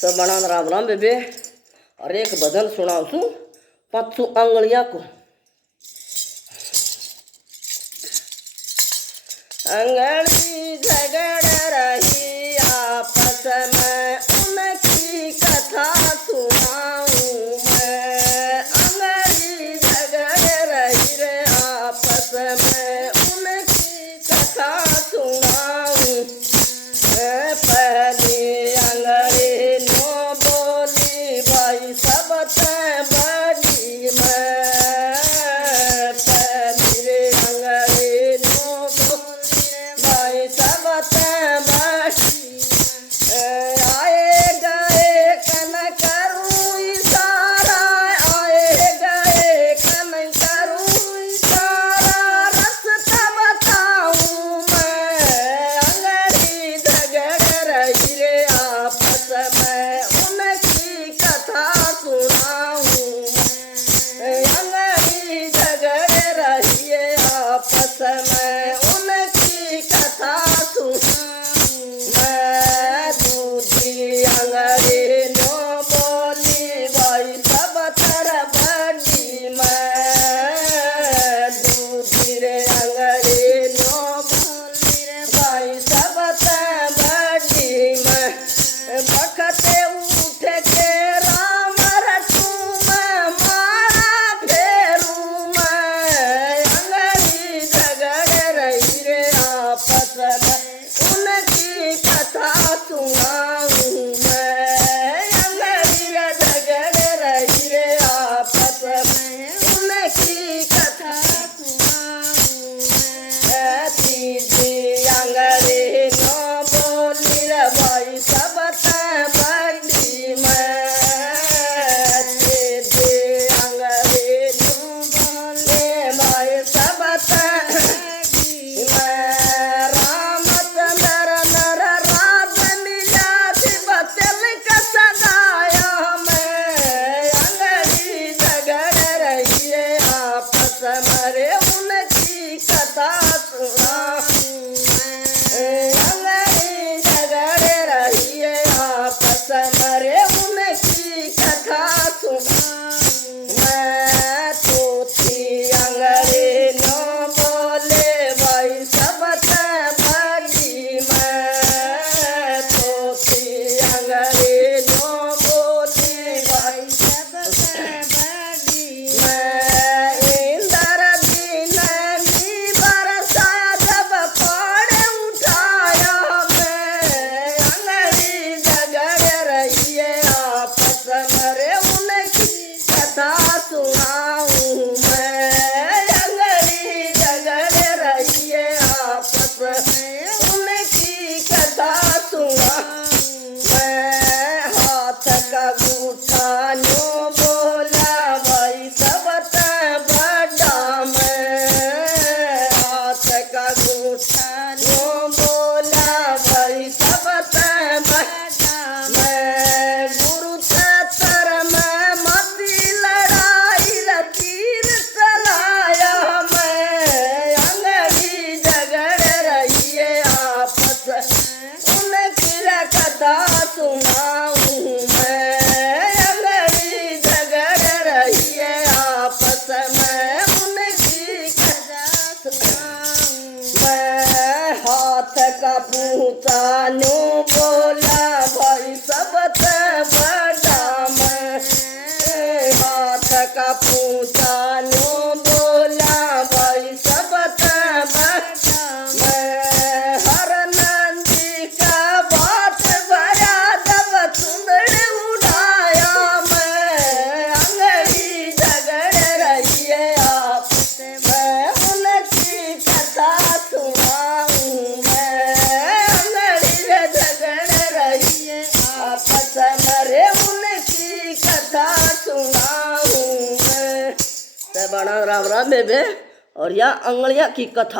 सब बना राम राम बेबे। और एक भजन सुनाऊ छू 5 आंगलियां को। अंगड़ी झगड़ रही आपस में, उनकी कथा सुनाऊं मैं। अंगड़ी झगड़ रही रे आपस में, उनकी कथा सुनाऊं। पहली अंगड़ी नो बोली भाई सबसे बड़ी मैं। पहली रे अंगड़ी नो बोली भाई सबसे बड़ी। आए गए कन करूं इशारा, आए गए कन करूं इशारा, रास्ता बताऊं मैं। अंगड़ी झगड़ रही रे आपस में, उनकी कथा सुनाऊं। अंगड़ी झगड़ रही है आपस में, उनकी कथा सुनाऊं मैं। दूसरी अंगड़ी नो बोली भाई सब तरह बड़ी मैं। दूसरी अंगड़ी नो बोली भाई सब तरह बड़ी मैं। बखते उठ के राम रटू मैं, मारा फेरू मैं। अंगड़ी झगड़ रही रे आपस में, उनकी कथा सुनाऊं मैं। अंगड़ी झगड़ रही रे आपस में, उनकी कथा सुनाऊं मैं। तीसरी अंगड़ी नो बोली रे भाई सब बड़ी मैं। तीसरी अंगड़ी नो बोली भाई सब बड़ी मैं। रामचंद्र नर राज मिला बचल का सदाया मैं। अंगड़ी झगड़ रही है आपस में रे, उनकी कथा सुनाऊं मैं। अंगड़ी झगड़ रही है आपस में रे, उनकी कथा सुनाऊं मैं। चौथी अंगड़ी नो बोले भाई सबसे बड़ी मैं। चौथी अंगड़ी नो बोली भाई सबसे बड़ी मैं। इंद्र दिन नी बरसा जब पड़ उठाया मैं। अंगड़ी झगड़ रही है आपस में रे, उनकी कथा सुनाऊं मैं। अंगड़ी झगड़ रही है आपस में, उनकी कथा सुनाऊं मैं। हाथ का अंगूठा नो बोला भाई सबसे बड़ा मैं। हाथ का अंगूठा नो बोला भाई सबसे बड़ा मैं। गुरु क्षेत्र में मती लड़ाई तीर चलाया मैं। अंगड़ी झगड़ रही है आपस में, उनकी कथा सुनाऊं मैं। अंगड़ी झगड़ रही है आपस में, उनकी कथा सुनाऊं मैं। हाथ का पूछा नो बोला भाई सबसे बड़ा मैं। हाथ का पूछा नो बोला भाई सबसे बड़ा मैं। हर नंदी का बात भरा जब सुंदर उड़ाया मैं। अंगड़ी झगड़ रही है आपस में, उनकी कथा सुनाऊं मैं। अंगड़ी झगड़ रही है आपस में रे, उनकी कथा सुनाऊं मैं। बना राम राम बेबे। और यह अंगलियां की कथा।